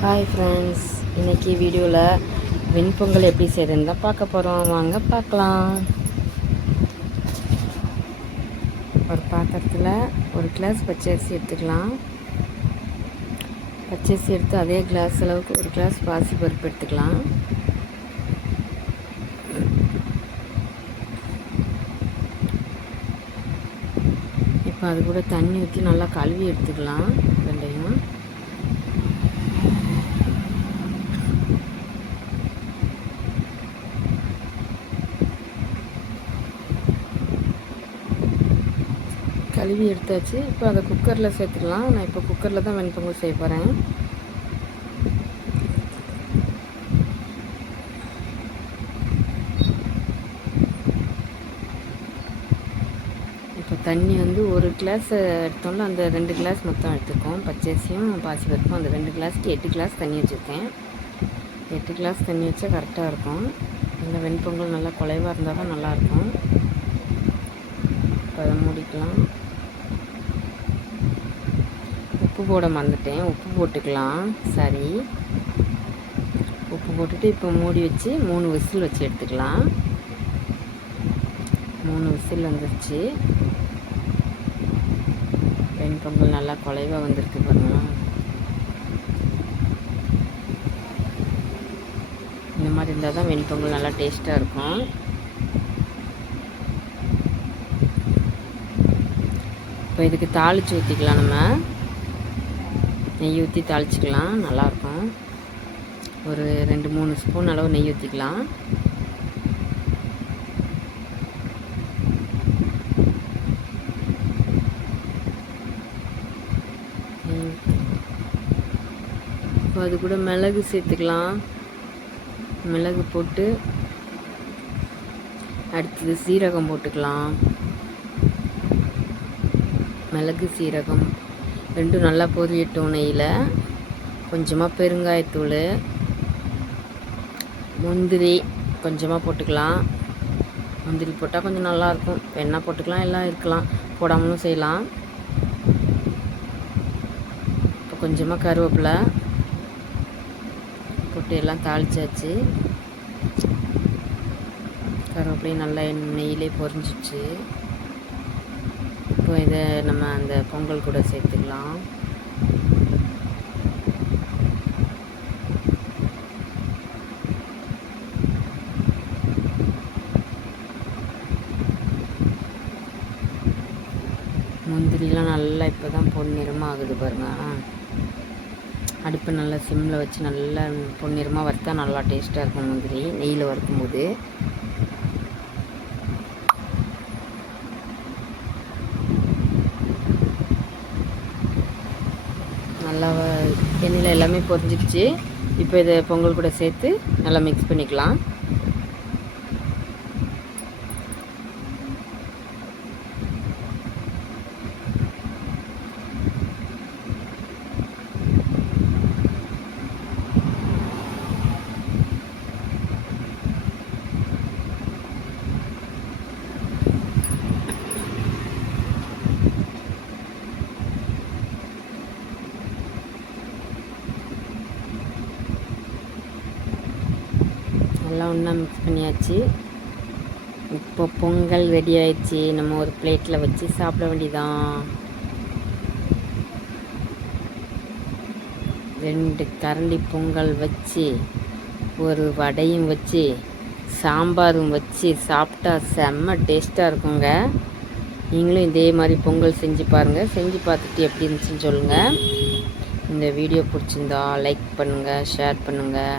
Hi friends இன்றைக்கி வீடியோவில் வெண்பொங்கல் எப்படி செய்கிறதுன்னு தான் பார்க்க போகிறோம் வாங்க பார்க்கலாம். ஒரு பாத்திரத்தில் ஒரு கிளாஸ் பச்சரிசி எடுத்துக்கலாம். பச்சரிசி எடுத்து அதே கிளாஸ் அளவுக்கு ஒரு கிளாஸ் பாசி பருப்பு எடுத்துக்கலாம். இப்போ அது கூட தண்ணி ஊற்றி நல்லா கழுவி எடுத்துக்கலாம். கழுவி எடுத்தாச்சு. இப்போ அதை குக்கரில் சேர்த்துக்கலாம். நான் இப்போ குக்கரில் தான் வெண்பொங்கல் செய்ய போகிறேன் இப்போ தண்ணி வந்து ஒரு கிளாஸ் எடுத்தோம்ல அந்த ரெண்டு கிளாஸ் மொத்தம் எடுத்துக்கோம் பச்சரிசியும் பாசிப்பருப்பும் அந்த ரெண்டு கிளாஸ்க்கு எட்டு கிளாஸ் தண்ணி வச்சுருக்கேன். எட்டு கிளாஸ் தண்ணி வச்சா கரெக்டாக இருக்கும். இந்த வெண்பொங்கல் நல்லா குலைவாக இருந்தால் தான் நல்லாயிருக்கும் இப்போ அதை மூடிக்கலாம் உப்பு போட மறந்துட்டேன். உப்பு போட்டுக்கலாம். சரி. உப்பு போட்டுட்டு இப்போ மூடி வச்சு மூணு விசில் வச்சு எடுத்துக்கலாம். மூணு விசில் வந்துருச்சு. வெண்பொங்கல் நல்லா குலைவாக வந்திருக்கு பாருங்களா இந்த மாதிரி இருந்தால் தான் வெண்பொங்கல் நல்லா டேஸ்ட்டாக இருக்கும். இப்போ இதுக்கு தாளித்து ஊற்றிக்கலாம் நம்ம. நெய் ஊற்றி தாளிச்சிக்கலாம். நல்லாயிருக்கும் ஒரு ரெண்டு மூணு ஸ்பூன் அளவு நெய் ஊற்றிக்கலாம் இப்போ அது கூட மிளகு சேர்த்துக்கலாம். மிளகு போட்டு அடுத்தது சீரகம் போட்டுக்கலாம். மிளகு சீரகம் ரெண்டும் நல்லா பொரியட்டும் நெய்யில் கொஞ்சமாக பெருங்காயத்தூள் முந்திரி கொஞ்சமாக போட்டுக்கலாம். முந்திரி போட்டால் கொஞ்சம் நல்லாயிருக்கும் வெண்ணெய் போட்டுக்கலாம் எல்லாம் இருக்கலாம். போடாமலும் செய்யலாம். இப்போ கொஞ்சமாக கருவேப்பிலை போட்டு எல்லாம் தாளிச்சாச்சு. கருவேப்பிலையும் நல்லா நெய்யிலே பொரிஞ்சிச்சு. இப்போ இதை நம்ம அந்த பொங்கல் கூட சேர்த்துக்கலாம். முந்திரிலாம் நல்லா இப்போ தான் பொன்னிறமாக ஆகுது பாருங்க. அடுப்பு நல்லா சிம்மில் வச்சு நல்லா பொன்னிறமாக வறுத்தா நல்லா டேஸ்ட்டாக இருக்கும் முந்திரி நெய்யில் வறுக்கும்போது. நல்லா எண்ணெயில் எல்லாமே பொரிஞ்சிடுச்சு. இப்போ இதை பொங்கல் கூட சேர்த்து நல்லா மிக்ஸ் பண்ணிக்கலாம். நல்லா ஒன்றா மிக்ஸ் பண்ணியாச்சு. இப்போ பொங்கல் ரெடி ஆயிடுச்சு. நம்ம ஒரு பிளேட்டில் வச்சு சாப்பிட வேண்டியதான் ரெண்டு கரண்டி பொங்கல் வச்சு ஒரு வடையும் வச்சு சாம்பாரும் வச்சு சாப்பிட்டா செம்ம டேஸ்ட்டாக இருக்குங்க. நீங்களும் இதே மாதிரி பொங்கல் செஞ்சு பாருங்கள் செஞ்சு பார்த்துட்டு எப்படி இருந்துச்சுன்னு சொல்லுங்கள் இந்த வீடியோ பிடிச்சிருந்தா லைக் பண்ணுங்கள் ஷேர் பண்ணுங்கள்